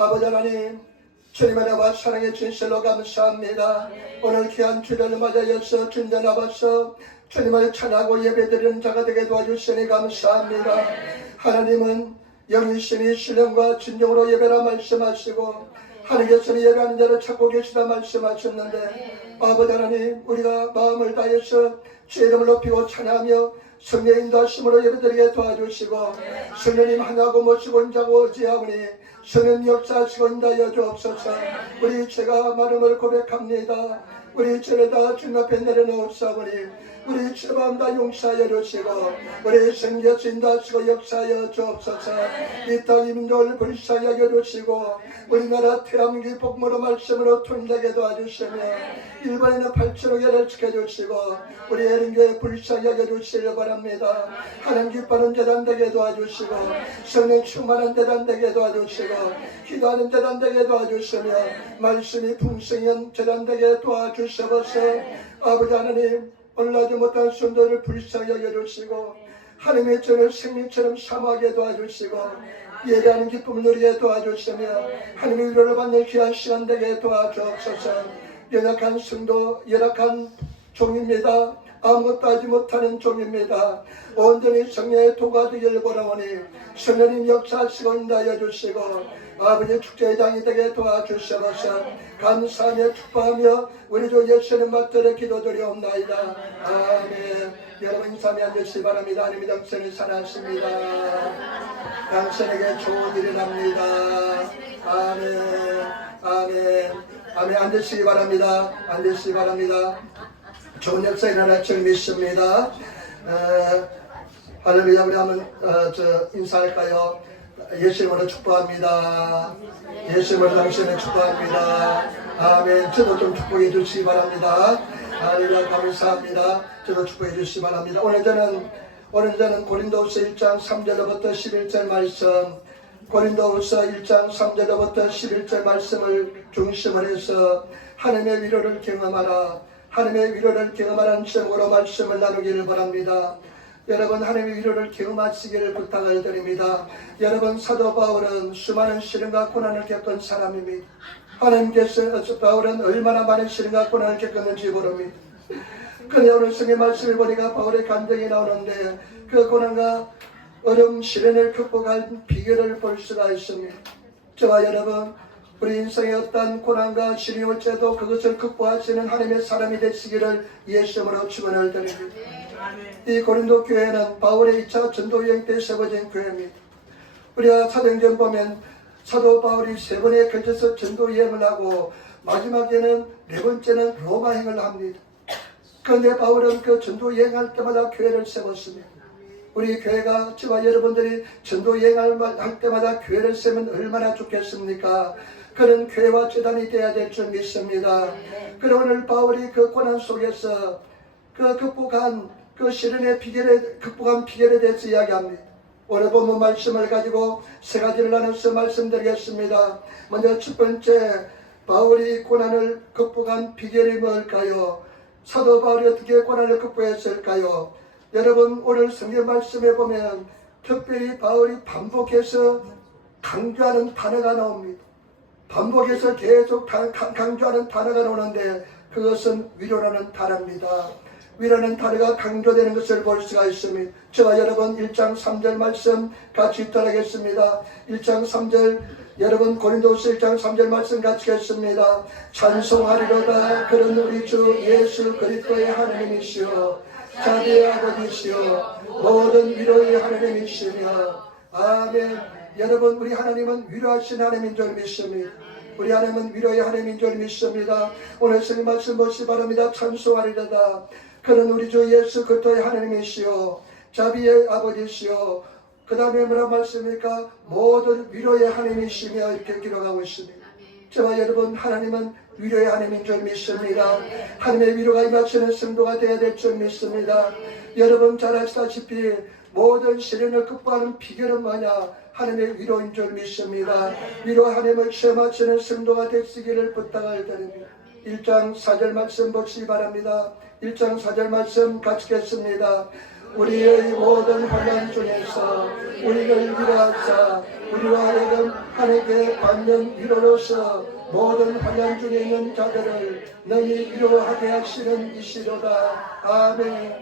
아버지 하나님, 주님의 은혜와 사랑의 진실로 감사합니다. 오늘 귀한 주일을 맞이하여서 진전 앞에서 주님을 찬양하고 예배드리는 자가 되게 도와주시니 감사합니다. 하나님은 영이신이 신령과 진정으로 예배라 말씀하시고 하나님께서는 예배하는 자를 찾고 계시다 말씀하셨는데, 아버지 하나님, 우리가 마음을 다해서 주의 이름을 높이고 찬양하며 성령의 인도하심으로 예배드리게 도와주시고 성령님 하나고 모시고 인자고 의지하오니 성령 역사하시고 인도하여 주옵소서. 우리 죄가 마음을 고백합니다. 우리 죄를 다 주님 앞에 내려놓사오니 우리 죄 마음 다 용서하여 주시고 우리 생겨서 인도하시고 역사하여 주옵소서. 이 땅 인도를 불쌍히 하여 주시고 우리나라 태양기 복무로 말씀으로 통일하게 도와주시며 일본에는 8천억 예를 지켜주시고 우리 에린교회 불쌍히 하여 주시길 바랍니다. 하나님 기뻐하는 재단 되게 도와주시고 성령 충만한 재단 되게 도와주시고 기도하는 재단 되게 도와주시며 말씀이 풍성한 재단 되게 도와주셔서 아버지 하나님, 올라지 못한 순도를 불쌍히 여겨주시고 하나님의 전을 생명처럼 삼하게 도와주시고 예배하는 기쁨을 누리게 도와주시며 하나님의 위로를 받는 귀한 시간 되게 도와주옵소서. 연약한 성도, 열악한 종입니다. 아무것도 하지 못하는 종입니다. 온전히 성령의 도가 되기를 바라오니 성령님 역사하시고 인도하여 주시고 아버지 축제의 장이 되게 도와주셔서 감사하며 축복하며 우리 주 예수님 받들어 기도드리옵나이다. 아멘. 여러분 인사하며 앉으시기 바랍니다. 하나님의 당신을 사랑하십니다. 당신에게 좋은 일이 납니다. 아멘. 아멘. 아멘. 앉으시기 바랍니다. 앉으시기 바랍니다. 좋은 역사 일어날 줄 믿습니다. 할렐루야. 우리 한번 인사할까요? 예수님으로 축복합니다. 예수님으로 당신을 축복합니다. 아멘. 저도 좀 축복해 주시기 바랍니다. 할렐루야. 감사합니다. 저도 축복해 주시기 바랍니다. 오늘 저는 고린도후서 1장 3절로부터 11절 말씀, 고린도후서 1장 3절로부터 11절 말씀을 중심으로 해서 하나님의 위로를 경험하라, 하나님의 위로를 경험하라는 제목으로 말씀을 나누기를 바랍니다. 여러분, 하나님의 위로를 경험하시기를 부탁을 드립니다. 여러분, 사도 바울은 수많은 시련과 고난을 겪은 사람입니다. 하나님께서 바울은 얼마나 많은 시련과 고난을 겪었는지 모릅니다. 그런데 오늘 성경 말씀을 보니까 바울의 감정이 나오는데 그 고난과 어려움 시련을 극복할 비결을 볼 수가 있습니다. 저와 여러분, 우리 인생의 어떤 고난과 시련이 올지라도 그것을 극복하시는 하나님의 사람이 되시기를 예수님으로 축원을 드립니다. 이 고린도 교회는 바울의 2차 전도여행 때 세워진 교회입니다. 우리가 사도행전 보면 사도 바울이 3번에 걸쳐서 전도여행을 하고 마지막에는 4번째는 로마행을 합니다. 그런데 바울은 그 전도여행할 때마다 교회를 세웠습니다. 우리 교회가 저와 여러분들이 전도여행할 때마다 교회를 세우면 얼마나 좋겠습니까? 그런 교회와 재단이 되어야 될 줄 믿습니다. 그리고 오늘 바울이 그 고난 속에서 그 극복한 그 시련의 극복한 비결에 대해서 이야기합니다. 오늘 본문 말씀을 가지고 3가지를 나눠서 말씀드리겠습니다. 먼저 첫 번째, 바울이 고난을 극복한 비결이 뭘까요? 사도 바울이 어떻게 고난을 극복했을까요? 여러분, 오늘 성경 말씀에 보면 특별히 바울이 반복해서 강조하는 단어가 나옵니다. 반복해서 계속 강조하는 단어가 나오는데 그것은 위로라는 단어입니다. 위로라는 단어가 강조되는 것을 볼 수가 있습니다. 저와 여러분 1장 3절 말씀 같이 읽도록하겠습니다. 1장 3절, 여러분 고린도후서 1장 3절 말씀 같이 읽겠습니다. 찬송하리로다. 그런 우리 주 예수 그리스도의 하나님이시여 자비의 아버지시여 모든 위로의 하나님이시며. 아멘. 여러분, 우리 하나님은 위로하신 하나님인 줄 믿습니다. 우리 하나님은 위로의 하나님인 줄 믿습니다. 오늘 성경 말씀 보시기 바랍니다. 찬송하리로다. 그는 우리 주 예수 그리스도의 하나님이시여 자비의 아버지시여, 그 다음에 뭐라 말씀입니까? 모든 위로의 하나님이시며 이렇게 기록하고 있습니다. 저와 여러분, 하나님은 위로의 하나님인 줄 믿습니다. 하나님의 위로가 임하시는 성도가 되어야 될 줄 믿습니다. 여러분 잘 아시다시피 모든 시련을 극복하는 비결은 뭐냐? 하나님의 위로인 줄 믿습니다. 위로 하나님을 체험하시는 성도가 되시기를 부탁을 드립니다. 1장 4절 말씀 보시기 바랍니다. 1장 4절 말씀 같이 읽겠습니다. 우리의 모든 환난 중에서 우리를 위로하사 우리와 하여금 하나님께 받는 위로로서 모든 환난 중에 있는 자들을 너희 위로하게 하시는 이시로다. 아멘.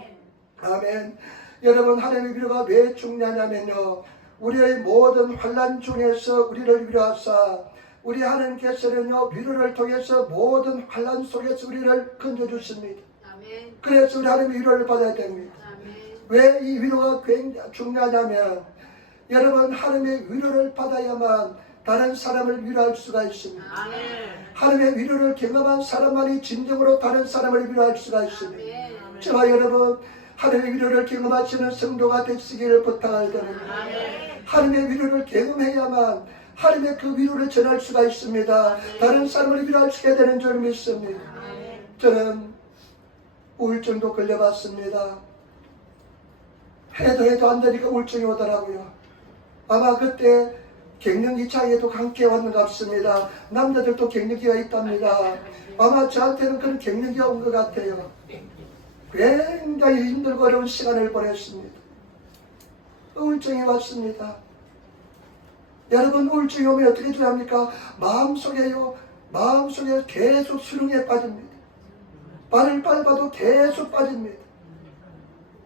아멘. 여러분, 하나님의 위로가 왜 중요하냐면요, 우리의 모든 환난 중에서 우리를 위로하사 우리 하나님께서는요, 위로를 통해서 모든 환난 속에서 우리를 건져주십니다. 아멘. 그래서 우리 하나님의 위로를 받아야 됩니다. 아멘. 왜 이 위로가 굉장히 중요하냐면, 여러분, 하나님의 위로를 받아야만 다른 사람을 위로할 수가 있습니다. 아멘. 하나님의 위로를 경험한 사람만이 진정으로 다른 사람을 위로할 수가 있습니다. 아멘. 저와 여러분, 하나님의 위로를 경험하시는 성도가 되시기를 부탁을 드립니다. 아멘. 하나님의 위로를 경험해야만 하나님의 그 위로를 전할 수가 있습니다. 다른 사람을 위로할 수 있게 되는 줄 믿습니다. 아멘. 저는 우울증도 걸려봤습니다. 해도 안 되니까 우울증이 오더라고요. 아마 그때 갱년기 장애도 함께 왔는 것 같습니다. 남자들도 갱년기가 있답니다. 아마 저한테는 그런 갱년기가 온 것 같아요. 굉장히 힘들고 어려운 시간을 보냈습니다. 우울증이 왔습니다. 여러분, 우울증이 오면 어떻게 돼야 합니까? 마음속에 계속 수렁에 빠집니다. 발을 밟아도 계속 빠집니다.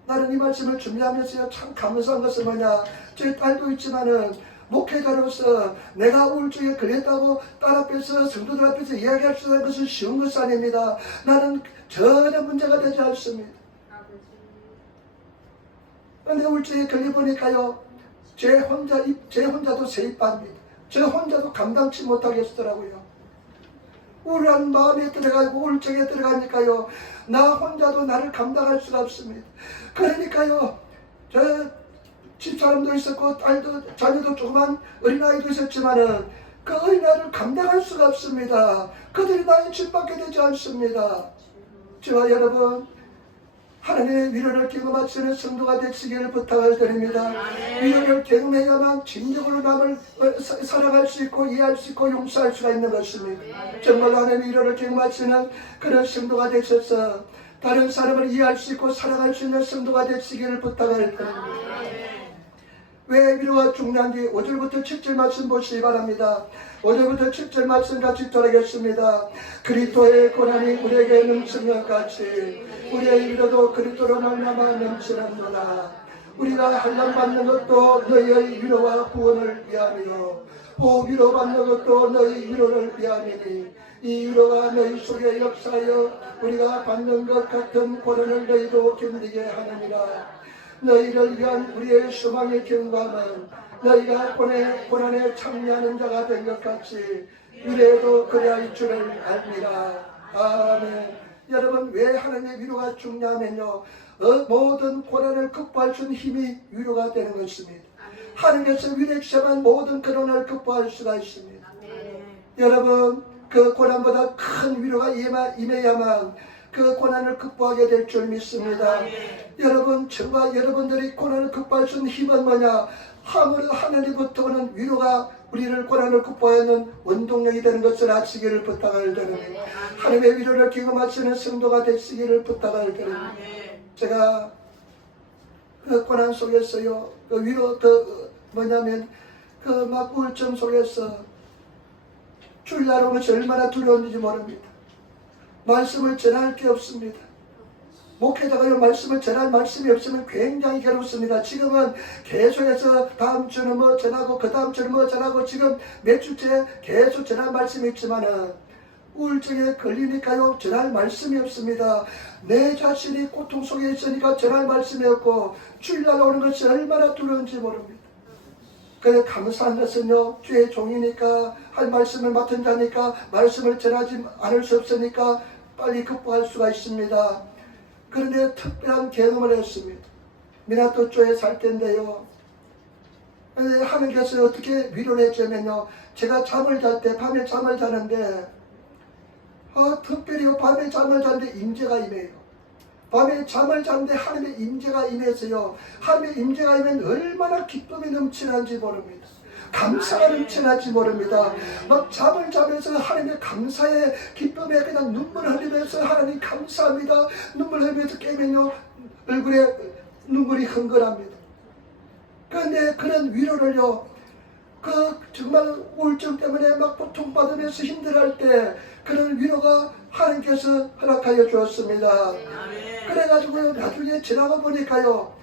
나는 이 말씀을 준비하면서 참 감사한 것은 뭐냐, 제 딸도 있지만은 목회자로서 내가 우울증에 걸렸다고 딸 앞에서, 성도들 앞에서 이야기할 수 있는 것은 쉬운 것이 아닙니다. 나는 전혀 문제가 되지 않습니다. 그런데 우울증에 걸려보니까요, 제 혼자도 세입합니다. 저 혼자도 감당치 못하겠더라고요. 우울한 마음에 들어가고 우울증에 들어가니까요, 나 혼자도 나를 감당할 수가 없습니다. 그러니까요, 저 집사람도 있었고 딸도, 자녀도 조그만 어린아이도 있었지만은 그 어린아이를 감당할 수가 없습니다. 그들이 나의 집밖에 되지 않습니다. 저와 여러분, 하나님의 위로를 경험하시는 성도가 되시기를 부탁을 드립니다. 위로를 경험해야만 진정으로 남을 사랑할 수 있고 이해할 수 있고 용서할 수가 있는 것입니다. 정말로 하나님의 위로를 경험하시는 그런 성도가 되셔서 다른 사람을 이해할 수 있고 사랑할 수 있는 성도가 되시기를 부탁을 드립니다. 왜 위로가 중요한지 5절부터 7절 말씀 보시기 바랍니다. 5절부터 7절 말씀 같이 전하겠습니다. 그리스도의 고난이 우리에게 넘치는 것 같이 우리의 위로도 그리스도로 말미암아 넘치는도다. 우리가 환난받는 것도 너희의 위로와 구원을 위함이요 위로받는 것도 너희 위로를 위함이니 이 위로가 너희 속에 역사하여 우리가 받는 것 같은 고난을 너희도 견디게 하느니라. 너희를 위한 우리의 소망의 경감은 너희가 고난에 참여하는 자가 된 것 같이 미래에도 그래야 줄을 압니다. 아멘. 여러분, 왜 하나님의 위로가 중요하면요, 모든 고난을 극복할 수 있는 힘이 위로가 되는 것입니다. 하나님께서 위로해 주셔야만 모든 고난을 극복할 수가 있습니다. 여러분, 그 고난보다 큰 위로가 임해야만 그 고난을 극복하게 될 줄 믿습니다. 여러분, 저와 여러분들이 고난을 극복할 수 있는 힘은 뭐냐? 하나님부터 오는 위로가 우리를 고난을 극복하는 원동력이 되는 것을 아시기를 부탁을 드립니다. 하나님의 위로를 경험하시는 성도가 되시기를 부탁을 드립니다. 제가 그 고난 속에서요, 그 위로, 뭐냐면 그 막 우울증 속에서 주일날 오면 얼마나 두려웠는지 모릅니다. 말씀을 전할 게 없습니다. 목회자가 말씀을 전할 말씀이 없으면 굉장히 괴롭습니다. 지금은 계속해서 다음 주는 뭐 전하고 그 다음 주는 뭐 전하고 지금 몇 주째 계속 전할 말씀이 있지만은 우울증에 걸리니까요, 전할 말씀이 없습니다. 내 자신이 고통 속에 있으니까 전할 말씀이 없고 주일날 오는 것이 얼마나 두려운지 모릅니다. 그래서 감사한 것은요, 주의 종이니까 할 말씀을 맡은 자니까 말씀을 전하지 않을 수 없으니까 빨리 극복할 수가 있습니다. 그런데 특별한 경험을 했습니다. 미나토초에 살 때인데요, 근데 하나님께서 어떻게 위로를 해주면요, 제가 잠을 잘 때, 밤에 잠을 자는데 특별히 밤에 잠을 자는데 임재가 임해요. 밤에 잠을 자는데 하나님의 임재가 임해서요, 하나님의 임재가 임하면 얼마나 기쁨이 넘치는지 모릅니다. 감사가 넘치는지 모릅니다. 막 잠을 자면서 하나님의 감사의 기쁨에 그냥 눈물 흘리면서 하나님 감사합니다, 눈물 흘리면서 깨면요, 얼굴에 눈물이 흥건합니다. 그런데 그런 위로를요, 그 정말 우울증 때문에 막 고통받으면서 힘들어할 때 그런 위로가 하나님께서 허락하여 주었습니다. 그래가지고 나중에 지나가 보니까요,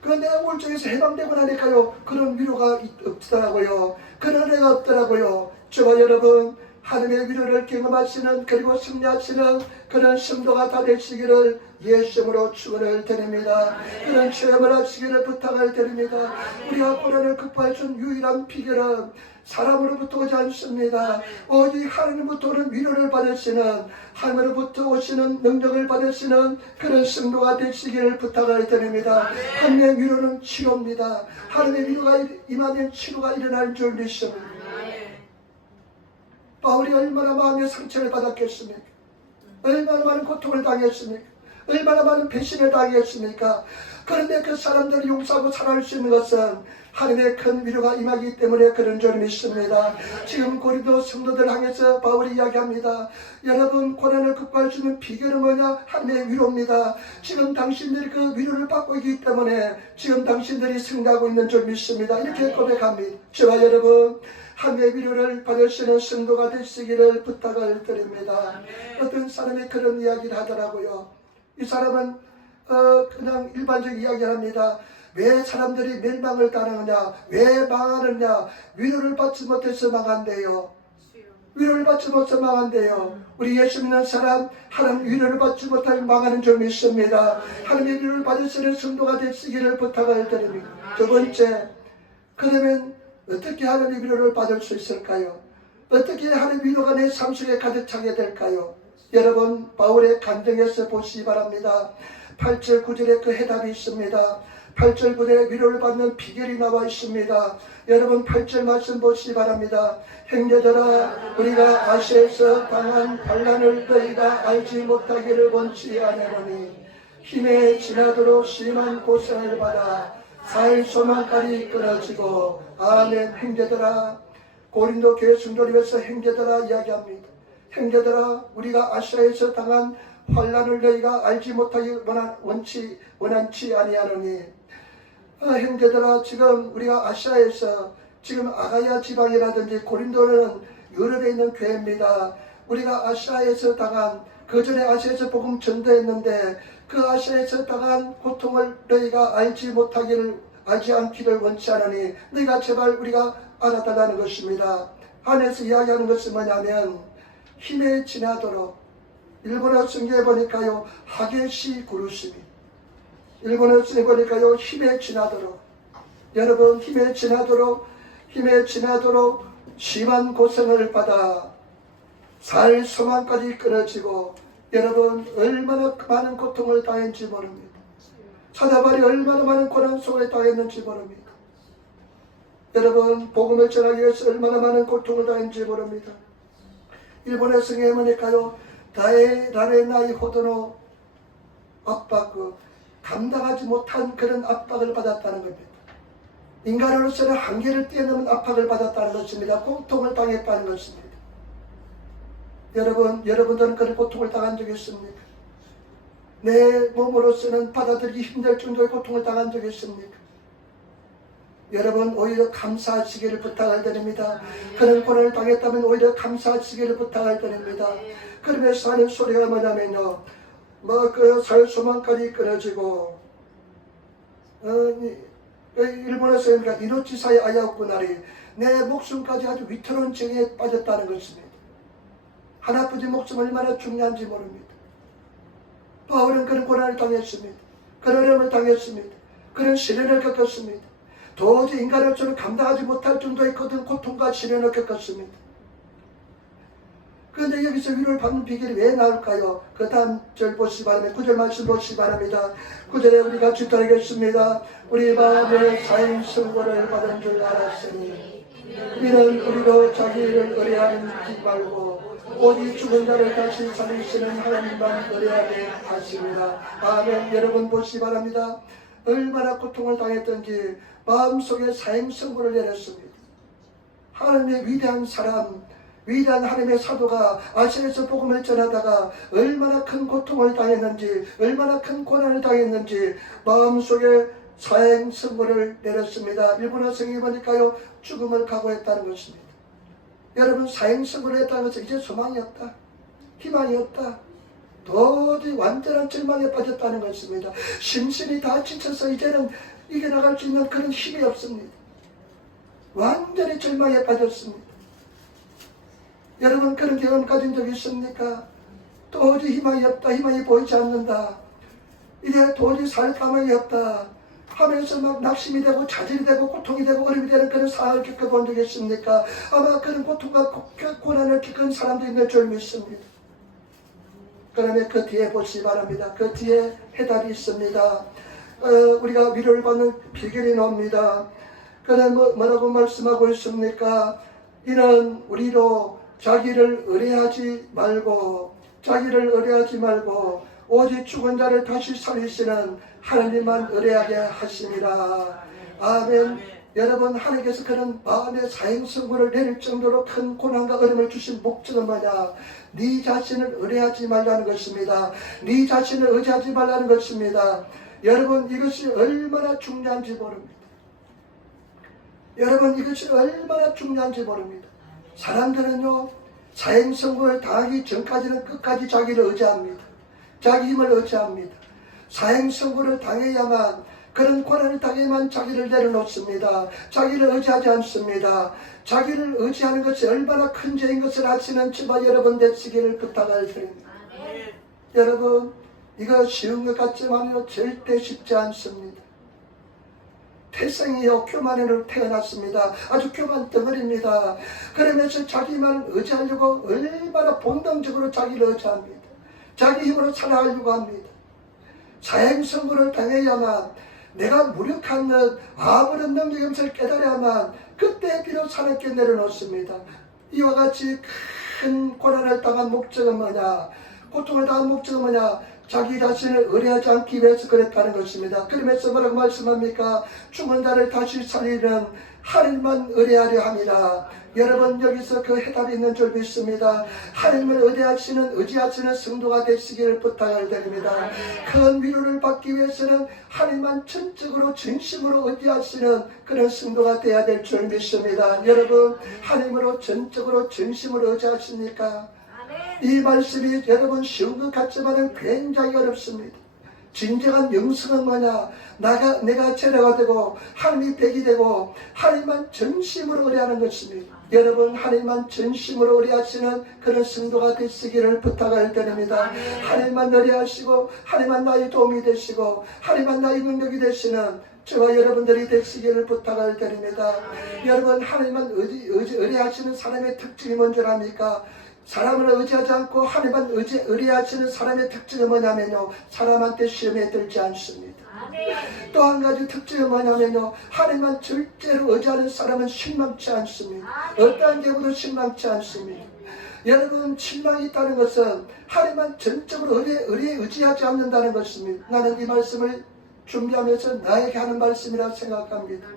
그 내가 우울증에서 해방되고 나니까요, 그런 위로가 없더라고요. 그런 애가 없더라고요. 저와 여러분, 하나님의 위로를 경험하시는, 그리고 승리하시는 그런 성도가 다 되시기를 예수님으로 축원을 드립니다. 그런 체험을 하시기를 부탁을 드립니다. 우리가 고난을 극복할 수 있는 유일한 비결은 사람으로부터 오지 않습니다. 오직 하나님부터 오는 위로를 받으시는, 하나님으로부터 오시는 능력을 받으시는 그런 성도가 되시기를 부탁을 드립니다. 하나님의 위로는 치료입니다. 하나님의 위로가 임하면 치료가 일어날 줄 믿습니다. 바울이 얼마나 마음의 상처를 받았겠습니까? 얼마나 많은 고통을 당했습니까? 얼마나 많은 배신을 당했습니까? 그런데 그 사람들을 용서하고 살아갈 수 있는 것은 하나님의 큰 위로가 임하기 때문에 그런 줄 믿습니다. 지금 고린도 성도들 향해서 바울이 이야기합니다. 여러분, 고난을 극복할 수 있는 비결은 뭐냐? 하나님의 위로입니다. 지금 당신들이 그 위로를 받고 있기 때문에 지금 당신들이 승리하고 있는 줄 믿습니다. 이렇게 고백합니다. 저와 여러분, 하나님의 위로를 받으시는 성도가 되시기를 부탁을 드립니다. 어떤 사람이 그런 이야기를 하더라고요. 이 사람은 그냥 일반적 이야기를 합니다. 왜 사람들이 멸망을 당하느냐, 왜 망하느냐, 위로를 받지 못해서 망한대요. 위로를 받지 못해서 망한대요. 우리 예수 믿는 사람, 하나님 위로를 받지 못하여 망하는 줄 믿습니다. 하나님의 위로를 받으시는 성도가 되시기를 부탁을 드립니다. 두 번째, 그러면 어떻게 하나님의 위로를 받을 수 있을까요? 어떻게 하나님의 위로가 내 삶 속에 가득 차게 될까요? 여러분, 바울의 간증에서 보시기 바랍니다. 8절 9절에 그 해답이 있습니다. 8절 9절에 위로를 받는 비결이 나와 있습니다. 여러분, 8절 말씀 보시기 바랍니다. 형제들아, 우리가 아시아에서 당한 반란을 너희가 알지 못하기를 원치 아니하노니 힘에 지나도록 심한 고생을 받아 살 소망까지 끊어지고. 아멘. 형제들아, 고린도 교회 성도를 위해서 형제들아 이야기합니다. 형제들아, 우리가 아시아에서 당한 환난을 너희가 알지 못하기 원한치 아니하노니. 형제들아, 지금 우리가 아시아에서, 지금 아가야 지방이라든지 고린도는 유럽에 있는 교회입니다. 우리가 아시아에서 당한, 그 전에 아시아에서 복음 전도했는데 그 아시아에서 당한 고통을 너희가 알지 않기를 원치 않으니 너희가 제발 우리가 알아달라는 것입니다. 안에서 이야기하는 것은 뭐냐면 힘에 지나도록, 일본어 성경에 보니까요, 하게시 구루시미, 일본어 성경에 보니까요, 힘에 지나도록. 여러분, 힘에 지나도록 심한 고생을 받아 살 소망까지 끊어지고. 여러분, 얼마나 많은 고통을 당했는지 모릅니다. 사다발이 얼마나 많은 고난 속에 당했는지 모릅니다. 여러분, 복음을 전하기 위해서 얼마나 많은 고통을 당했는지 모릅니다. 일본의 성경에 보니까요, 나의 나이 호도노 압박, 감당하지 못한 그런 압박을 받았다는 겁니다. 인간으로서는 한계를 뛰어넘은 압박을 받았다는 것입니다. 고통을 당했다는 것입니다. 여러분들은 그런 고통을 당한 적이 있습니까? 내 몸으로서는 받아들이기 힘들 정도의 고통을 당한 적이 있습니까? 여러분, 오히려 감사하시기를 부탁을 드립니다. 그런 고난을 당했다면 오히려 감사하시기를 부탁을 드립니다. 그러면서 하는 소리가 뭐냐면요, 그 살 소망까지 끊어지고, 일본에서 그러니까 이노치사의 아야쿠나리, 내 목숨까지 아주 위태로운 정에 빠졌다는 것입니다. 하나뿐인 목숨 얼마나 중요한지 모릅니다. 바울은 그런 고난을 당했습니다. 그런 어려움을 당했습니다. 그런 시련을 겪었습니다. 도저히 인간으로서는 감당하지 못할 정도의 그런 고통과 시련을 겪었습니다. 그런데 여기서 위로를 받는 비결이 왜 나올까요? 그 다음 절 보시기 바랍니다. 9절 말씀 보시기 바랍니다. 9절에 우리 같이 따르겠습니다. 우리 마음에 사형 선고를 받은 줄 알았으니 우리는 우리로 자기를 의뢰하지 말고 오직 죽은 자를 다시 살리시는 하나님만 의뢰하게 하십니다. 아멘. 여러분 보시기 바랍니다. 얼마나 고통을 당했던지 마음속에 사형 선고를 내렸습니다. 하나님의 위대한 사람, 위대한 하나님의 사도가 아시아에서 복음을 전하다가 얼마나 큰 고통을 당했는지, 얼마나 큰 고난을 당했는지 마음속에 사형 선고를 내렸습니다. 일본어 성경에 보니까요, 죽음을 각오했다는 것입니다. 여러분, 사형 선고를 했다는 것은 이제 소망이 없다, 희망이 없다, 도저히 완전한 절망에 빠졌다는 것입니다. 심신이 다 지쳐서 이제는 이겨나갈 수 있는 그런 힘이 없습니다. 완전히 절망에 빠졌습니다. 여러분, 그런 경험 가진 적 있습니까? 도저히 희망이 없다, 희망이 보이지 않는다, 이제 도저히 살 가망이 없다 하면서 막 낙심이 되고 자질이 되고 고통이 되고 어려움이 되는 그런 상황을 겪어본 적이 있습니까? 아마 그런 고통과 고난을 겪은 사람도 있는 줄 믿습니다. 그러면 그 뒤에 보시기 바랍니다. 그 뒤에 해답이 있습니다. 우리가 위로를 받는 비결이 나옵니다. 그는 뭐라고 말씀하고 있습니까? 이는 우리로 자기를 의뢰하지 말고 오직 죽은 자를 다시 살리시는 하나님만 의뢰하게 하심이라. 아멘. 여러분, 하나님께서 그런 마음의 사형 선고를 내릴 정도로 큰 고난과 어려움을 주신 목적은 뭐냐? 네 자신을 의뢰하지 말라는 것입니다. 네 자신을 의지하지 말라는 것입니다. 여러분, 이것이 얼마나 중요한지 모릅니다. 여러분, 이것이 얼마나 중요한지 모릅니다. 사람들은요, 사형 선고를 당하기 전까지는 끝까지 자기를 의지합니다. 자기 힘을 의지합니다. 사형 선고를 당해야만, 그런 고난을 당해야만 자기를 내려놓습니다. 자기를 의지하지 않습니다. 자기를 의지하는 것이 얼마나 큰 죄인 것을 아시는 저와 여러분 되시기를 부탁을 드립니다. 여러분, 이거 쉬운 것 같지만요, 절대 쉽지 않습니다. 태생이요, 교만으로 태어났습니다. 아주 교만 덩어리입니다. 그러면서 자기만 의지하려고 얼마나 본능적으로 자기를 의지합니다. 자기 힘으로 살아가려고 합니다. 사형 선고를 당해야만, 내가 무력한 것, 아무런 능력이 없을 깨달아야만 그때 비로소 하나님께 내려놓습니다. 이와 같이 큰 고난을 당한 목적은 뭐냐? 고통을 당한 목적은 뭐냐? 자기 자신을 의뢰하지 않기 위해서 그랬다는 것입니다. 그러면서 뭐라고 말씀합니까? 죽은 자를 다시 살리는 하나님만 의뢰하려 합니다. 여러분, 여기서 그 해답이 있는 줄 믿습니다. 하나님을 의지하시는 성도가 되시기를 부탁을 드립니다. 큰 위로를 받기 위해서는 하나님만 전적으로 진심으로 의지하시는 그런 성도가 되어야 될 줄 믿습니다. 여러분, 하나님으로 전적으로 진심으로 의지하십니까? 이 말씀이 여러분 쉬운 것 같지만 굉장히 어렵습니다. 진정한 영성은 뭐냐? 내가 제자가 되고 하나님이 백이 되고 하나님만 전심으로 의뢰하는 것입니다. 여러분, 하나님만 전심으로 의뢰하시는 그런 성도가 되시기를 부탁을 드립니다. 하나님만 의뢰하시고 하나님만 나의 도움이 되시고 하나님만 나의 능력이 되시는 저와 여러분들이 되시기를 부탁을 드립니다. 여러분, 하나님만 의뢰하시는 사람의 특징이 뭔지 압니까? 사람을 의지하지 않고 하나님만 의뢰하시는 사람의 특징은 뭐냐면요, 사람한테 시험에 들지 않습니다. 또 한 가지 특징은 뭐냐면요, 하나님만 절대로 의지하는 사람은 실망치 않습니다. 어떠한 경우도 실망치 않습니다. 여러분, 실망이 있다는 것은 하나님만 전적으로 의지하지 않는다는 것입니다. 나는 이 말씀을 준비하면서 나에게 하는 말씀이라 생각합니다.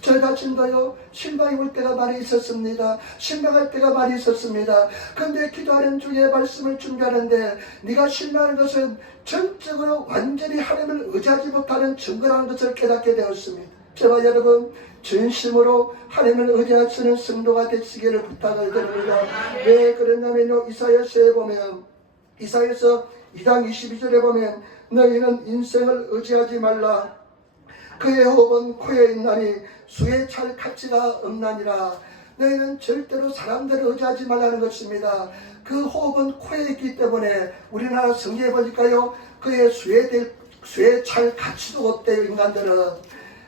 저 자신도요, 실망이 올 때가 많이 있었습니다. 실망할 때가 많이 있었습니다. 그런데 기도하는 중에 말씀을 준비하는데 네가 실망하는 것은 전적으로 완전히 하나님을 의지하지 못하는 증거라는 것을 깨닫게 되었습니다. 저와 여러분, 진심으로 하나님을 의지하시는 성도가 되시기를 부탁을 드립니다. 왜 그랬냐면요, 이사야서에 보면, 이사야서 2장 22절에 보면 너희는 인생을 의지하지 말라. 그의 호흡은 코에 있나니 수에 찰 가치가 없나니라. 너희는 절대로 사람들을 의지하지 말라는 것입니다. 그 호흡은 코에 있기 때문에 우리나라 성경에 보니까요, 그의 수에 찰 가치도 없대요, 인간들은.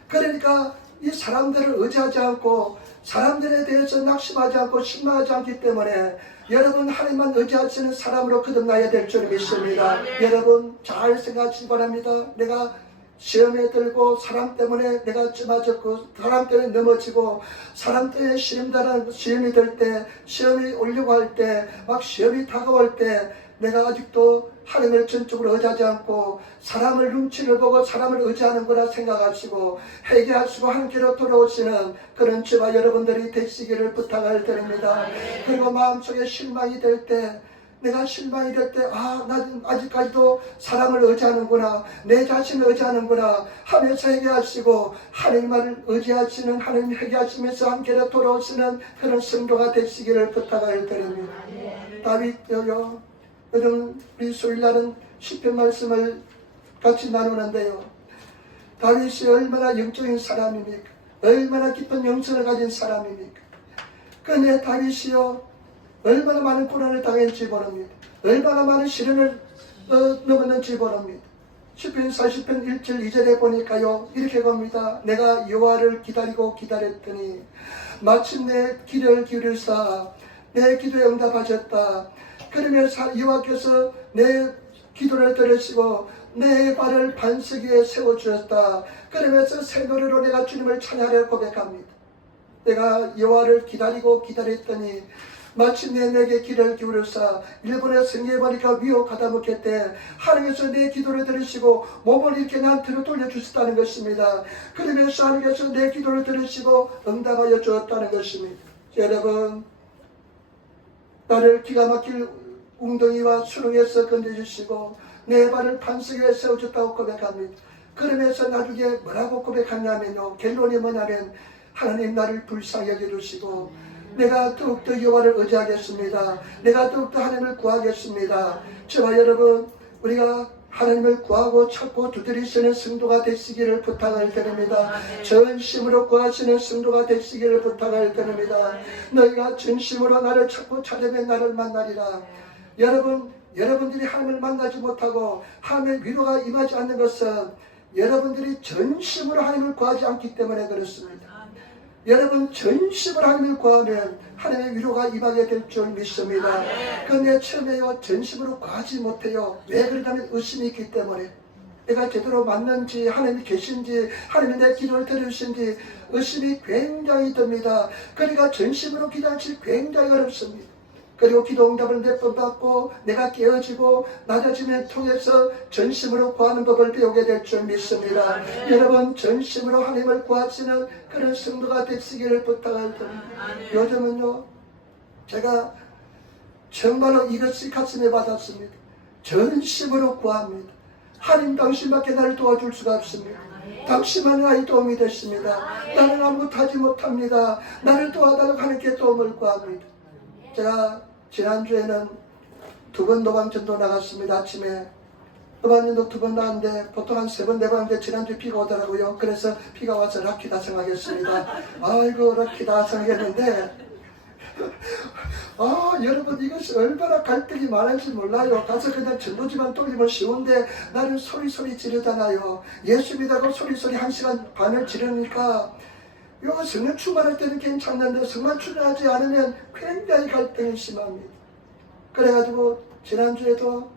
그러니까 이 사람들을 의지하지 않고 사람들에 대해서 낙심하지 않고 실망하지 않기 때문에 여러분, 하나님만 의지하시는 사람으로 거듭나야 될 줄 믿습니다. 여러분, 잘 생각하시기 바랍니다. 내가 시험에 들고 사람 때문에 내가 찌맞았고 사람 때문에 넘어지고 사람 때문에 시험이 들 때, 시험이 오려고 할 때, 막 시험이 다가올 때 내가 아직도 하나님을 전적으로 의지하지 않고 사람을 눈치를 보고 사람을 의지하는 거라 생각하시고 회개하시고 하나님께로 돌아오시는 그런 저와 여러분들이 되시기를 부탁을 드립니다. 그리고 마음속에 실망이 될 때 내가 실망이 될 때, 나는 아직까지도 사람을 의지하는구나, 내 자신을 의지하는구나 하면서 회개하시고, 하나님을 의지하시는, 하나님 회개하시면서 함께 돌아오시는 그런 성도가 되시기를 부탁을 드립니다. 다윗요, 여러분, 우리 수요일날은 시편 말씀을 같이 나누는데요, 다윗이 얼마나 영적인 사람입니까? 얼마나 깊은 영성을 가진 사람입니까? 그런데 다윗이요, 얼마나 많은 고난을 당했는지 모릅니다. 얼마나 많은 시련을 넘었는지 모릅니다. 시편 40편 1절 2절에 보니까요, 이렇게 봅니다. 내가 여호와를 기다리고 기다렸더니 마침내 귀를 기울이사 내 기도에 응답하셨다. 그러면서 여호와께서 내 기도를 들으시고 내 발을 반석 위에 세워주셨다. 그러면서 새 노래로 내가 주님을 찬양하려 고백합니다. 내가 여호와를 기다리고 기다렸더니 마침내 내게 귀를 기울여서, 일본의 성경에 보니까 위로 가다못했대. 하나님께서 내 기도를 들으시고 몸을 이렇게 나한테로 돌려주셨다는 것입니다. 그러면서 하나님께서 내 기도를 들으시고 응답하여 주었다는 것입니다. 여러분, 나를 기가 막힐 웅덩이와 수렁에서 건져주시고 내 발을 반석 위에 세워줬다고 고백합니다. 그러면서 나중에 뭐라고 고백하냐면요, 결론이 뭐냐면, 하나님 나를 불쌍히 여겨주시고 내가 더욱더 여호와를 의지하겠습니다. 내가 더욱더 하나님을 구하겠습니다. 저와 여러분, 우리가 하나님을 구하고 찾고 두드리시는 성도가 되시기를 부탁을 드립니다. 전심으로 구하시는 성도가 되시기를 부탁을 드립니다. 너희가 전심으로 나를 찾고 찾으면 나를 만나리라. 여러분들이 하나님을 만나지 못하고 하나님의 위로가 임하지 않는 것은 여러분들이 전심으로 하나님을 구하지 않기 때문에 그렇습니다. 여러분, 전심으로 하나님을 구하면 하나님의 위로가 임하게 될 줄 믿습니다. 그런데 처음에요, 전심으로 구하지 못해요. 왜 그러냐면 의심이 있기 때문에. 내가 제대로 맞는지, 하나님이 계신지, 하나님이 내 기도를 들으신지 의심이 굉장히 듭니다. 그러니까 전심으로 기도하기 굉장히 어렵습니다. 그리고 기도 응답을 몇 번 받고 내가 깨어지고 낮아짐을 통해서 전심으로 구하는 법을 배우게 될 줄 믿습니다. 여러분, 전심으로 하나님을 구하시는 그런 성도가 되시기를 부탁을 드립니다. 요즘은요, 제가 정말로 이것이 가슴에 받았습니다. 전심으로 구합니다. 하나님 당신밖에 나를 도와줄 수가 없습니다. 당신만이 나의 도움이 되십니다. 나는 아무것도 하지 못합니다. 나를 도와달라고 하나님께 도움을 구합니다. 제가 지난주에는 2번 노방전도 나갔습니다. 아침에 노방전도 2번 나갔는데 보통 한 3번 4번 하는데 지난주에 비가 오더라고요. 그래서 비가 와서 락키다 생각했습니다. 아이고, 락키다 생각했는데 여러분, 이것이 얼마나 갈등이 많은지 몰라요. 가서 그냥 전도지만 돌리면 쉬운데 나는 소리소리 지르잖아요. 예수 믿다고 소리소리 1시간 반을 지르니까 성령 충만할 때는 괜찮는데 성만 충만하지 않으면 굉장히 갈등이 심합니다. 그래가지고 지난주에도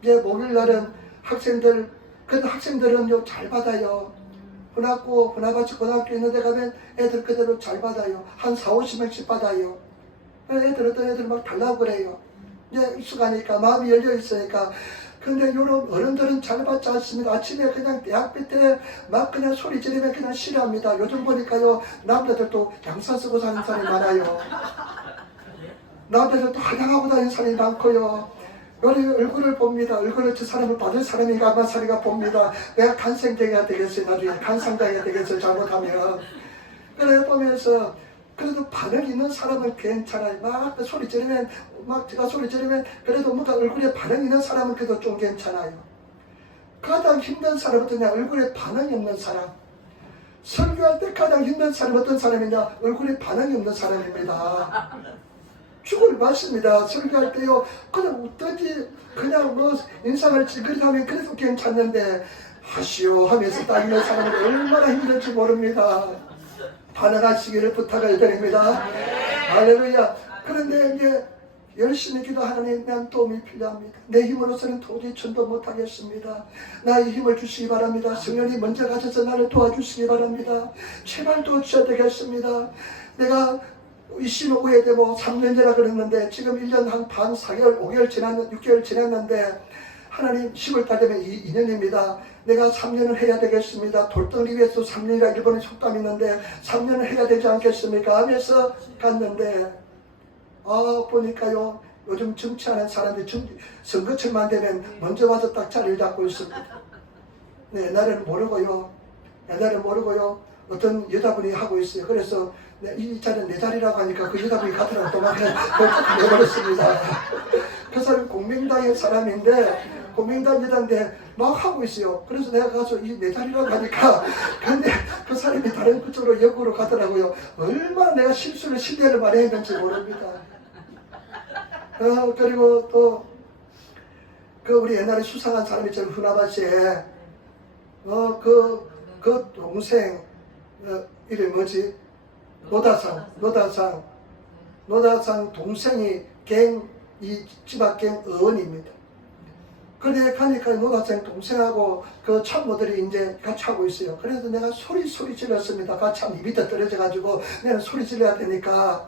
이제 목요일날은 학생들은요 잘 받아요. 훈합같이 고등학교 있는 데 가면 애들 그대로 잘 받아요. 한 40-50명씩 받아요. 어떤 애들 막 달라고 그래요. 이제 익숙하니까, 마음이 열려 있으니까. 근데 요런 어른들은 잘 받지 않습니다. 아침에 그냥 대학교 때 막 그냥 소리 지르면 그냥 싫어합니다. 요즘 보니까요, 남자들도 양산 쓰고 사는 사람이 많아요. 남자들도 화장하고 다니는 사람이 많고요. 요리 얼굴을 봅니다. 얼굴을 저 사람을 받을 사람인가 안 사람인가 봅니다. 내가 간생쟁이가 되겠어요. 나중에 간상장이가 되겠어요. 잘못하면. 그래 보면서 그래도 반응이 있는 사람은 괜찮아요. 막 소리 지르면, 제가 소리 지르면 그래도 뭔가 얼굴에 반응이 있는 사람은 그래도 좀 괜찮아요. 가장 힘든 사람은 그냥 얼굴에 반응이 없는 사람. 설교할 때 가장 힘든 사람은 어떤 사람이냐? 얼굴에 반응이 없는 사람입니다. 죽을 맛입니다. 설교할 때요, 그냥 웃든지 그냥 인상을 찌그리하면 그래도 괜찮는데 하시오 하면서 딱 있는 사람은 얼마나 힘들지 모릅니다. 반응하시기를 부탁을 드립니다. 할렐루야. 그런데 이제 열심히 기도하는 난 도움이 필요합니다. 내 힘으로서는 도저히 전도 못하겠습니다. 나의 힘을 주시기 바랍니다. 성령이 먼저 가셔서 나를 도와주시기 바랍니다. 제발 도와주셔야 되겠습니다. 내가 이신 오후에 되고 3년째라 그랬는데 지금 1년 한 반, 4개월, 6개월 지났는데 하나님 10월달 되면 2년입니다. 내가 3년을 해야 되겠습니다. 돌덩이 위에서 3년이라 일본의 속담이 있는데 3년을 해야 되지 않겠습니까? 하면서 갔는데 보니까요 요즘 정치하는 사람들이 선거철만 되면 먼저 와서 딱 자리를 잡고 있습니다. 네, 옛날에는 모르고요. 어떤 여자분이 하고 있어요. 그래서 이 자리는 내 자리라고 하니까 그 여자분이 가더라고 또 막 내버렸습니다. 그 사람이 공명당의 사람인데 공명당 여자인데 막 하고 있어요. 그래서 내가 가서 이 내 자리라고 하니까 근데 그 사람이 다른 그쪽으로 역으로 가더라고요. 얼마나 내가 실례를 많이 했는지 모릅니다. 그리고 또 그 우리 옛날에 수상한 사람이 저 후나바시에 그 동생 이름이 뭐지? 노다상 동생이 이 지박갱 의원입니다. 그래 가니까 노다상 동생하고 그 참모들이 이제 같이 하고 있어요. 그래서 내가 소리 질렀습니다. 같이 한 입이 더 떨어져가지고 내가 소리 질러야 되니까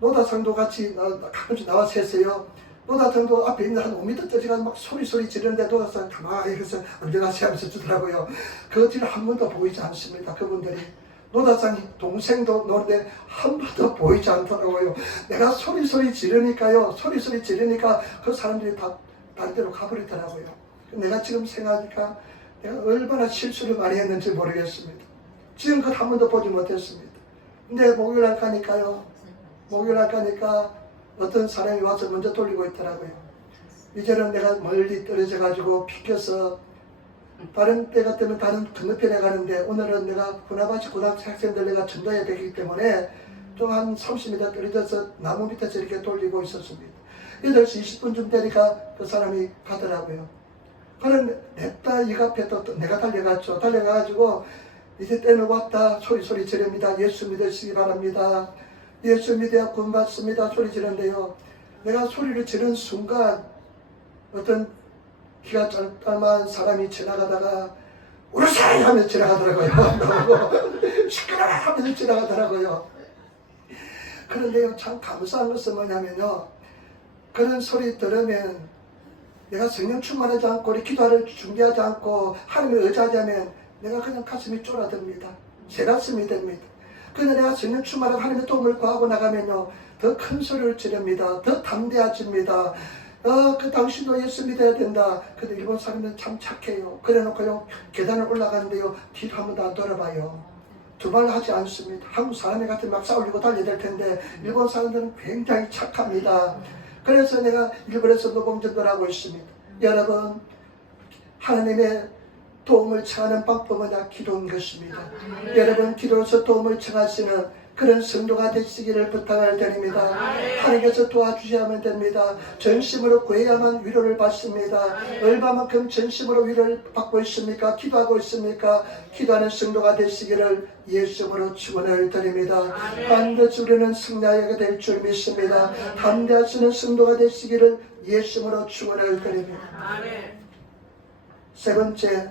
노다상도 같이 가끔씩 나와서 했어요. 노다상도 앞에 있는 한 5m 떨어져가지고 막 소리 지르는데 노다상 가만히 해서 언제가시 하면서 주더라고요. 그 뒤를 한 번도 보이지 않습니다. 그분들이. 노다상 동생도 노는데 한 번도 보이지 않더라고요. 내가 소리 지르니까요. 소리 지르니까 그 사람들이 다 다른 데로 가버리더라고요. 내가 지금 생각하니까 내가 얼마나 실수를 많이 했는지 모르겠습니다. 지금껏 한 번도 보지 못했습니다. 근데 목요일날 가니까 어떤 사람이 와서 먼저 돌리고 있더라고요. 이제는 내가 멀리 떨어져가지고 비켜서 다른 때 같으면 다른 건너편에 가는데 오늘은 내가 후나바시 고등학교 학생들 내가 전도해야 되기 때문에 좀 한 30m 떨어져서 나무 밑에서 이렇게 돌리고 있었습니다. 8시 20분쯤 되니까 그 사람이 가더라고요. 그런데 냅다 이 앞에 또 내가 달려가가지고 이제 때는 왔다 소리 지릅니다. 예수 믿으시기 바랍니다. 예수 믿어야 구원받습니다. 소리 지른데요. 내가 소리를 지른 순간 어떤 키가 짧다만 사람이 지나가다가 우르사이 하면서 지나가더라고요. 시끄러워 하면서 지나가더라고요. 그런데요, 참 감사한 것은 뭐냐면요, 그런 소리 들으면 내가 성령 충만하지 않고 우리 기도를 준비하지 않고 하나님을 의지하자면 내가 그냥 가슴이 쫄아듭니다. 새 가슴이 됩니다. 그런데 내가 성령 충만하고 하나님의 도움을 구하고 나가면요, 더 큰 소리를 지릅니다. 더 담대해집니다. 그 당신도 예수 믿어야 된다. 근데 일본 사람들은 참 착해요. 그래 놓고요, 계단을 올라가는데요, 뒤로 한 번도 안 돌아봐요. 두발 하지 않습니다. 한국 사람이 같으면 막 싸우려고 달려야 될 텐데 일본 사람들은 굉장히 착합니다. 그래서 내가 일본에서 노봉전도를 하고 있습니다. 여러분, 하나님의 도움을 청하는 방법은 다 기도인 것입니다. 여러분, 기도로서 도움을 청하시는 그런 성도가 되시기를 부탁을 드립니다. 하나님께서 도와주셔야만 됩니다. 전심으로 구해야만 위로를 받습니다. 얼마만큼 전심으로 위로를 받고 있습니까? 기도하고 있습니까? 기도하는 성도가 되시기를 예수님으로 축원을 드립니다. 반드시 우리는 승리하게 될 줄 믿습니다. 담대하시는 성도가 되시기를 예수님으로 축원을 드립니다. 세 번째,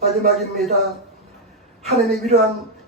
마지막입니다. 하나님의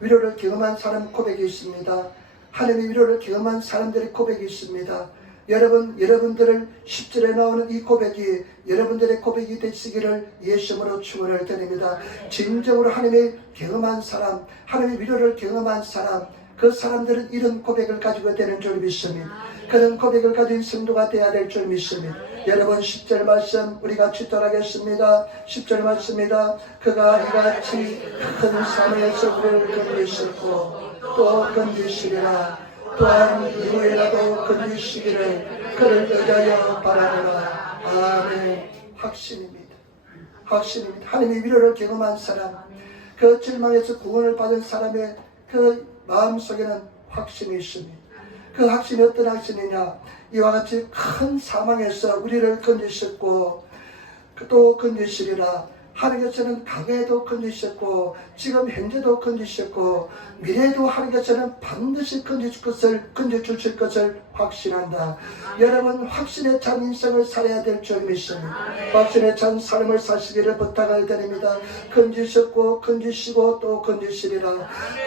위로를 경험한 사람 고백이 있습니다. 하나님의 위로를 경험한 사람들의 고백이 있습니다. 여러분들을 10절에 나오는 이 고백이 여러분들의 고백이 되시기를 예수님으로 축원을 드립니다. 진정으로 하나님의 경험한 사람, 하나님의 위로를 경험한 사람, 그 사람들은 이런 고백을 가지고 되는 줄 믿습니다. 그런 고백을 가진 성도가 되어야 될 줄 믿습니다. 여러분, 10절 말씀 우리 같이 따라하겠습니다. 10절 말씀입니다. 그가 이같이 큰 산에서 우리를 건지셨고 또 건지시리라. 또한 이후에라도 건지시기를 그를 의하여 바라노라. 아멘. 확신입니다. 하나님의 위로를 경험한 사람, 그 절망에서 구원을 받은 사람의 그 마음속에는 확신이 있습니다. 그 확신이 어떤 확신이냐? 이와 같이 큰 사망에서 우리를 건지셨고 또 건지시리라. 하나님께서는 과거에도 건지셨고 지금 현재도 건지셨고 미래에도 하나님께서는 반드시 건져주실 것을 확신한다. 여러분, 확신에 찬 인생을 살아야 될 줄 믿습니다. 확신에 찬 삶을 사시기를 부탁을 드립니다. 건지셨고 건지시고 또 건지시리라.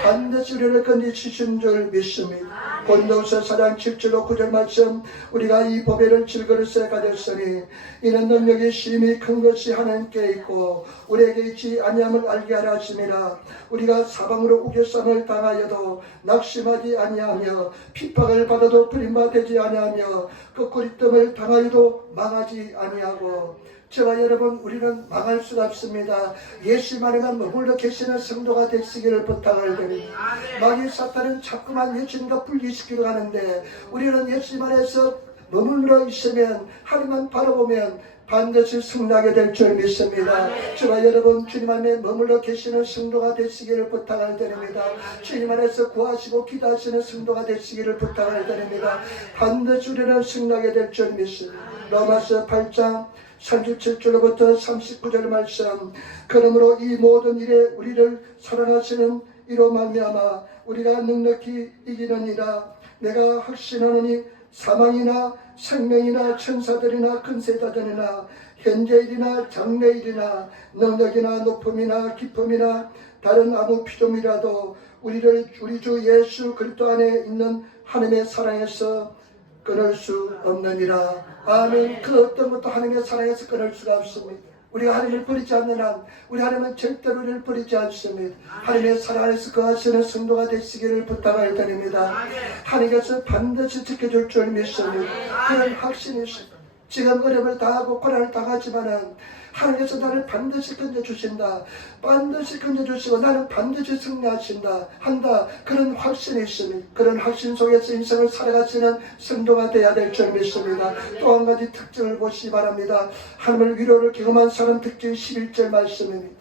반드시 우리를 건지시는 줄 믿습니다. 본도서 4장 7절 9절 말씀, 우리가 이 보배를 질그릇에 가졌으니 이는 능력이 심히 큰 것이 하나님께 있고 우리에게 있지 아니함을 알게 하라 하심이라. 우리가 사방으로 우겨쌈을 당하여도 낙심하지 아니하며 핍박을 받아도 부림받지 승도가 되지 아니하며 거꾸리 뜸을 당하여도 망하지 아니하고 저와 여러분 우리는 망할 수가 없습니다. 예수님 안에만 머물러 계시는 성도가 되시기를 부탁을 드립니다. 마귀 사탄은 자꾸만 예수님과 분리시키려 하는데 우리는 예수님 안에서 머물러 있으면 하나님만 바라보면 반드시 승리하게 될 줄 믿습니다. 저와 여러분 주님 안에 머물러 계시는 성도가 되시기를 부탁을 드립니다. 주님 안에서 구하시고 기도하시는 성도가 되시기를 부탁을 드립니다. 반드시 우리는 승리하게 될 줄 믿습니다. 로마서 8장 37절부터 39절 말씀. 그러므로 이 모든 일에 우리를 사랑하시는 이로 말미암아 우리가 넉넉히 이기느니라. 내가 확신하노니 사망이나 생명이나 천사들이나 근세자들이나 현재일이나 장래일이나 능력이나 높음이나 깊음이나 다른 아무 피조물이라도 우리를 우리 주 예수 그리스도 안에 있는 하나님의 사랑에서 끊을 수 없느니라. 아멘. 그 어떤 것도 하나님의 사랑에서 끊을 수가 없습니다. 우리가 하나님을 버리지 않는 한 우리 하나님은 절대로 우리를 버리지 않습니다. 하나님의 사랑 안에서 거하시는 성도가 되시기를 부탁을 드립니다. 하나님께서 반드시 지켜줄 줄 믿습니다. 그런 확신이 있습니다. 지금 어려움을 당하고 고난을 당하지만은 하나님께서 나를 반드시 건져주신다. 반드시 건져주시고 나는 반드시 승리하신다. 한다. 그런 확신이 있습니다. 그런 확신 속에서 인생을 살아가시는 성도가 되어야 될 줄 믿습니다. 또 한 가지 특징을 보시기 바랍니다. 하나님을 위로를 경험한 사람 특징 11절 말씀입니다.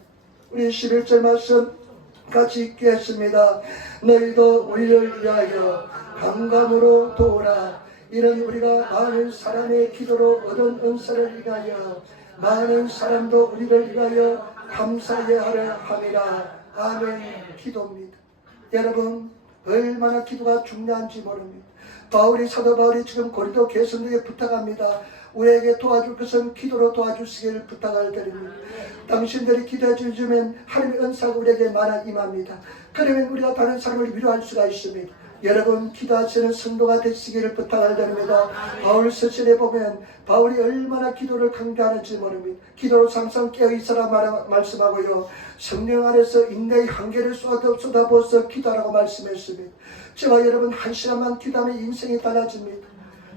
우리 11절 말씀 같이 읽겠습니다. 너희도 우리를 위하여 강감으로 도우라. 이는 우리가 많은 사람의 기도로 얻은 은사를 위하여 많은 사람도 우리를 위하여 감사해 하려 함이라. 아멘. 기도입니다. 여러분 얼마나 기도가 중요한지 모릅니다. 사도 바울이 지금 고린도 교회에 부탁합니다. 우리에게 도와줄 것은 기도로 도와주시기를 부탁을 드립니다. 당신들이 기도해 주시면 하나님의 은사가 우리에게 많이 임합니다. 그러면 우리가 다른 사람을 위로할 수가 있습니다. 여러분 기도하시는 성도가 되시기를 부탁을 드립니다. 바울 서신에 보면 바울이 얼마나 기도를 강조하는지 모릅니다. 기도로 항상 깨어있으라 말씀하고요. 성령 안에서 인내의 한계를 쏟아부어서 기도하라고 말씀했습니다. 저와 여러분 1시간만 기도하면 인생이 달라집니다.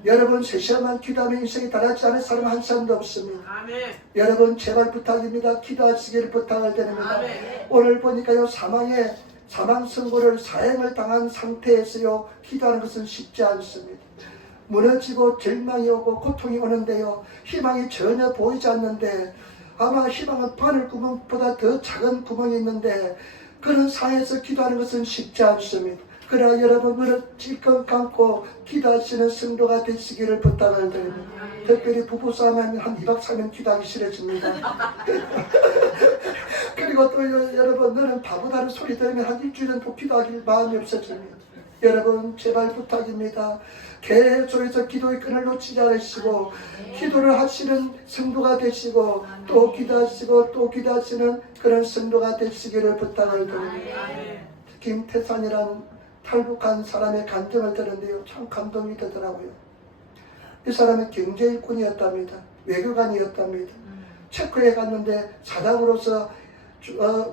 여러분 3시간만 기도하면 인생이 달라지지 않은 사람 한 사람도 없습니다. 아멘. 여러분 제발 부탁입니다. 기도하시기를 부탁을 드립니다. 아멘. 오늘 보니까요 사망 선고를 사형을 당한 상태에서요 기도하는 것은 쉽지 않습니다. 무너지고 절망이 오고 고통이 오는데요 희망이 전혀 보이지 않는데 아마 희망은 바늘구멍보다 더 작은 구멍이 있는데 그런 상황에서 기도하는 것은 쉽지 않습니다. 그러나 여러분 눈을 찔끔 감고 기도하시는 성도가 되시기를 부탁을 드립니다. 특별히 부부싸움하면 한 2박 3일 기도하기 싫어집니다. 그리고 또 여러분 너는 바보다는 소리 들으면 한 일주일은 또 기도하길 마음이 없어집니다. 여러분 제발 부탁입니다. 계속해서 기도의 끈을 놓치지 않으시고 기도를 하시는 성도가 되시고 또 기도하시고 또 기도하시는 그런 성도가 되시기를 부탁을 드립니다. 김태산이라는 탈북한 사람의 간증을 들었는데요 참 감동이 되더라고요. 이 사람은 경제일꾼이었답니다. 외교관이었답니다. 체코에 갔는데 사장으로서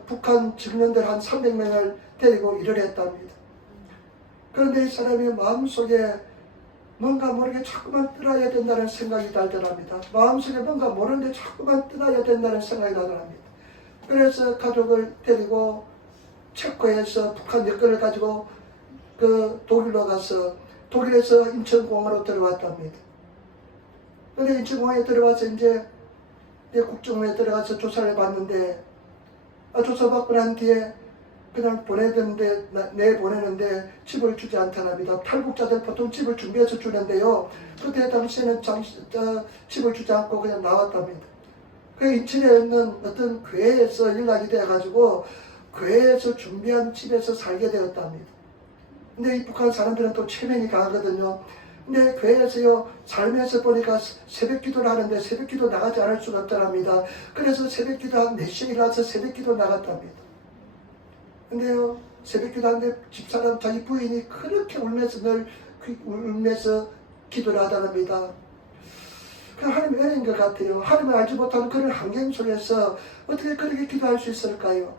북한 청년들 한 300명을 데리고 일을 했답니다. 그런데 이 사람이 마음속에 뭔가 모르게 자꾸만 떠나야 된다는 생각이 들더랍니다. 마음속에 뭔가 모르는데 자꾸만 떠나야 된다는 생각이 나더랍니다. 그래서 가족을 데리고 체코에서 북한 여권을 가지고 독일로 가서 독일에서 인천공항으로 들어왔답니다. 그런데 인천공항에 들어와서 이제 국정원에 들어가서 조사를 해봤는데 조사받고 난 뒤에 그냥 내보내는데 집을 주지 않다랍니다. 탈북자들 보통 집을 준비해서 주는데요. 그때 당시에는 집을 주지 않고 그냥 나왔답니다. 그 인천에 있는 어떤 교회에서 연락이 돼가지고 교회에서 준비한 집에서 살게 되었답니다. 근데 이 북한 사람들은 또 체면이 강하거든요. 근데 교회에서요 살면서 보니까 새벽 기도를 하는데 새벽 기도 나가지 않을 수가 없더랍니다. 그래서 새벽 기도 한 4시에 일어나서 새벽 기도 나갔답니다. 근데요 새벽 기도 하는데 집사람 자기 부인이 그렇게 울면서 기도를 하더랍니다. 그 하나님의 은혜인 것 같아요. 하나님을 알지 못하는 그런 환경 속에서 어떻게 그렇게 기도할 수 있을까요?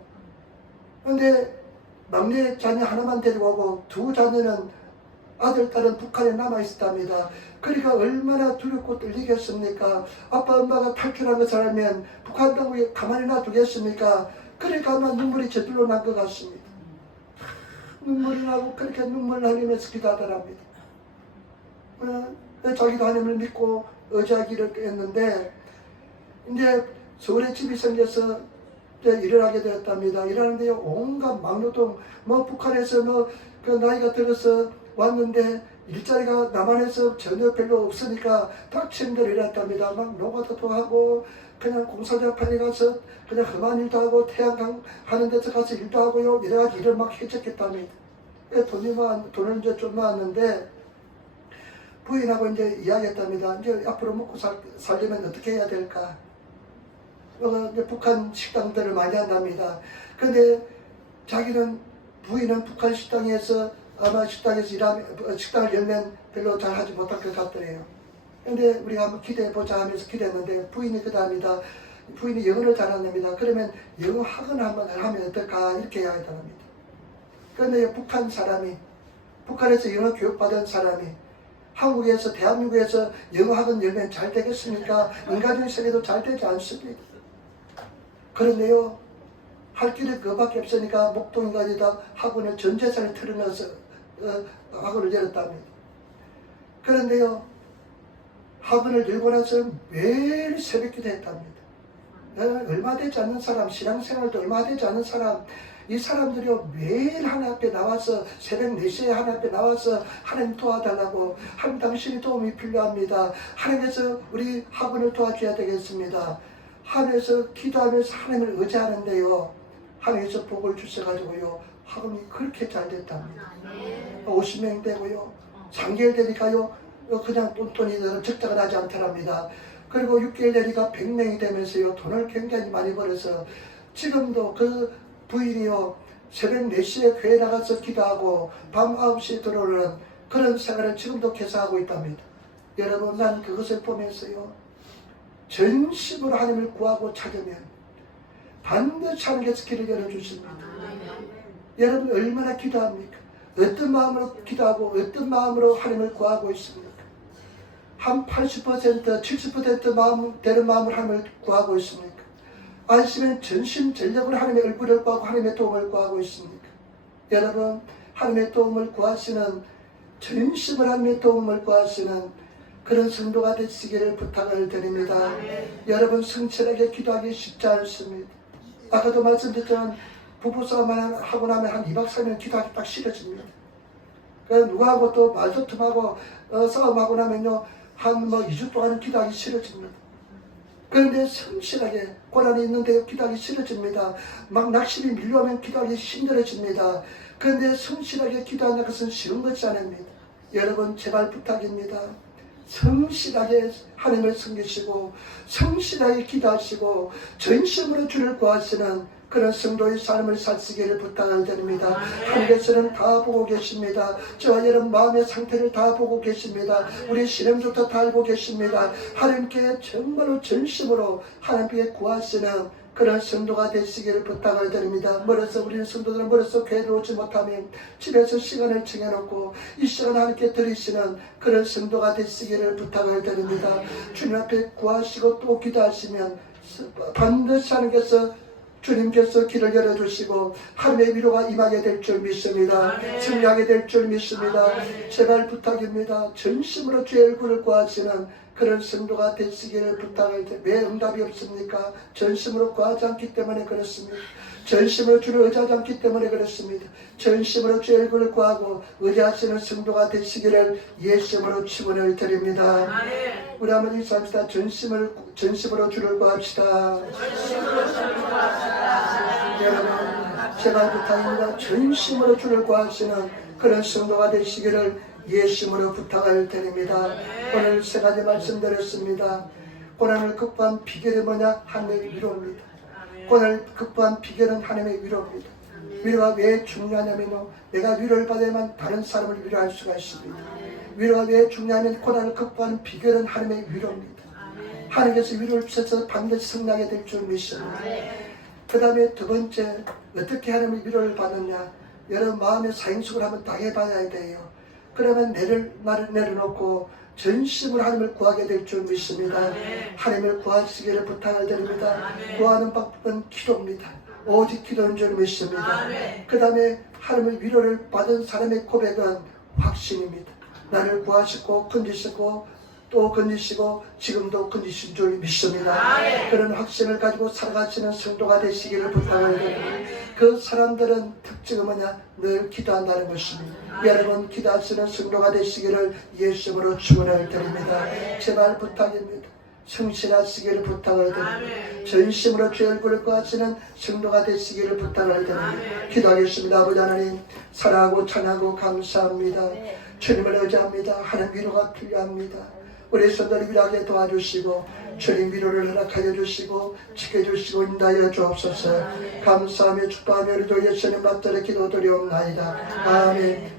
그런데 막내 자녀 하나만 데리고 오고 두 자녀는 아들, 딸은 북한에 남아있답니다. 그러니까 얼마나 두렵고 떨리겠습니까? 아빠, 엄마가 탈출한 것을 알면 북한 당국에 가만히 놔두겠습니까? 그러니까 아마 눈물이 저절로 난 것 같습니다. 눈물이 나고 그렇게 눈물 흘리면서 기도하더랍니다. 자기도 하나님을 믿고 의지하기를 했는데 이제 서울에 집이 생겨서 일을 하게 되었답니다. 일하는데요, 온갖 막노동, 북한에서 그 나이가 들어서 왔는데 일자리가 남한에서 전혀 별로 없으니까 닥치는 대로 일했답니다. 막 노가다도 하고 그냥 공사장판에 가서 그냥 험한 일도 하고 태양광 하는 데서 가서 일도 하고요, 여러 가지 일을 막 해쳤겠답니다. 돈을 이제 좀 모았는데 부인하고 이제 이야기했답니다. 이제 앞으로 먹고 살려면 어떻게 해야 될까? 이제 북한 식당들을 많이 한답니다. 근데 자기는, 부인은 북한 식당에서 아마 식당을 열면 별로 잘 하지 못할 것 같더래요. 근데 우리가 한번 기대해보자 하면서 기대했는데 부인이 그답니다. 부인이 영어를 잘한답니다. 그러면 영어 학원 한번 하면 어떨까? 이렇게 이야기합니다. 근데 북한 사람이, 북한에서 영어 교육받은 사람이 한국에서, 대한민국에서 영어 학원 열면 잘 되겠습니까? 인간적인 세계도 잘 되지 않습니다. 그런데요, 할 길이 그거밖에 없으니까 목동인가지다 학원에 전 재산을 틀으면서 학원을 열었답니다. 그런데요, 학원을 열고 나서 매일 새벽기도 했답니다. 얼마 되지 않는 사람, 신앙생활도 얼마 되지 않는 사람, 이 사람들이요, 매일 하나님 앞에 나와서 새벽 4시에 하나님 앞에 나와서 하나님 도와달라고, 하나님 당신의 도움이 필요합니다. 하나님께서 우리 학원을 도와줘야 되겠습니다. 하나님께서 기도하면서 하나님을 의지하는데요, 하나님께서 복을 주셔가지고요, 학원이 그렇게 잘 됐답니다. 50명 되고요, 3개월 되니까요, 그냥 똔똔이 적자가 나지 않더랍니다. 그리고 6개월 되니까 100명이 되면서요, 돈을 굉장히 많이 벌어서 지금도 그 부인이요, 새벽 4시에 교회 나가서 기도하고 밤 9시에 들어오는 그런 생활을 지금도 계속하고 있답니다. 여러분, 난 그것을 보면서요, 전심으로 하나님을 구하고 찾으면 반드시 하나님께서 길을 열어주십니다. 여러분, 얼마나 기도합니까? 어떤 마음으로 기도하고 어떤 마음으로 하나님을 구하고 있습니까? 한 80%, 70% 마음 되는 마음으로 하나님을 구하고 있습니까? 아니면 전심 전력으로 하나님의 얼굴을 구하고 하나님의 도움을 구하고 있습니까? 여러분, 하나님의 도움을 구하시는, 전심으로 하나님의 도움을 구하시는 그런 성도가 되시기를 부탁을 드립니다. 여러분, 성실하게 기도하기 쉽지 않습니다. 아까도 말씀드렸지만 부부싸움만 하고 나면 한 2박 3일 기도하기 딱 싫어집니다. 누구하고 또 말다툼하고 싸움하고 나면요, 한 2주 동안은 기도하기 싫어집니다. 그런데 성실하게 고난이 있는데 기도하기 싫어집니다. 막 낙심이 밀려오면 기도하기 힘들어집니다. 그런데 성실하게 기도하는 것은 쉬운 것이 아닙니다. 여러분, 제발 부탁입니다. 성실하게 하나님을 섬기시고 성실하게 기도하시고 전심으로 주를 구하시는 그런 성도의 삶을 사시기를 부탁을 드립니다. 하나님께서는 다 보고 계십니다. 저와 여러분 마음의 상태를 다 보고 계십니다. 우리 신앙조차 다 알고 계십니다. 하나님께 정말로 전심으로 하나님께 구하시는 그런 성도가 되시기를 부탁을 드립니다. 멀어서 우리는 성도들은 멀어서 교회를 오지 못하면 집에서 시간을 정해놓고 이 시간 하나님께 드리시는 그런 성도가 되시기를 부탁을 드립니다. 주님 앞에 구하시고 또 기도하시면 반드시 하나님께서 주님께서 길을 열어주시고 하나님의 위로가 임하게 될 줄 믿습니다. 승리하게 될 줄 믿습니다. 제발 부탁입니다. 전심으로 주의 얼굴을 구하시는 그런 성도가 되시기를 부탁을 드립니다. 왜 응답이 없습니까? 전심으로 구하지 않기 때문에 그렇습니다. 전심으로 주를 의지하지 않기 때문에 그렇습니다. 전심으로 주의 얼굴을 구하고 의지하시는 성도가 되시기를 예수님으로 축원을 드립니다. 우리 한번 인사합시다. 전심으로 주를 구합시다. 여러분, 제발 부탁입니다. 전심으로 주를 구하시는 그런 성도가 되시기를 예수님으로 부탁을 드립니다. 오늘 세 가지 말씀드렸습니다. 고난을 극복한 비결이 뭐냐? 하나님의 위로입니다. 고난을 극복한 비결은 하나님의 위로입니다. 위로가 왜 중요하냐면요, 내가 위로를 받아야만 다른 사람을 위로할 수가 있습니다. 위로가 왜 중요하면 고난을 극복하는 비결은 하나님의 위로입니다. 하나님께서 위로를 주셔서 반드시 승리하게 될 줄 믿습니다. 그 다음에 두 번째, 어떻게 하나님의 위로를 받느냐? 여러분 마음의 사행숙을 한번 당해봐야 돼요. 그러면 나를 내려놓고 전심으로 하나님을 구하게 될 줄 믿습니다. 하나님을 구하시기를 부탁을 드립니다. 구하는 방법은 기도입니다. 오직 기도인 줄 믿습니다. 그 다음에 하나님의 위로를 받은 사람의 고백은 확신입니다. 나를 구하시고 건지시고 또 건지시고 지금도 건지신 줄 믿습니다. 그런 확신을 가지고 살아가시는 성도가 되시기를 부탁을 드립니다. 그 사람들은 특징은 뭐냐? 늘 기도한다는 것입니다. 여러분 기도하시는 성도가 되시기를 예수님으로 축원을 드립니다. 제발 부탁입니다. 성실하시기를 부탁을 드립니다. 전심으로 주의 얼굴을 구하시는 성도가 되시기를 부탁을 드립니다. 기도하겠습니다. 아버지 하나님 사랑하고 찬양하고 감사합니다. 주님을 의지합니다. 하나님 위로가 필요합니다. 우리 성도를 위로하게 도와주시고 주님 위로를 허락하여 주시고 지켜주시고 인도하여 주옵소서. 감사하며 축복하며 우리도 예수님 앞들에 기도드리옵나이다. 아멘.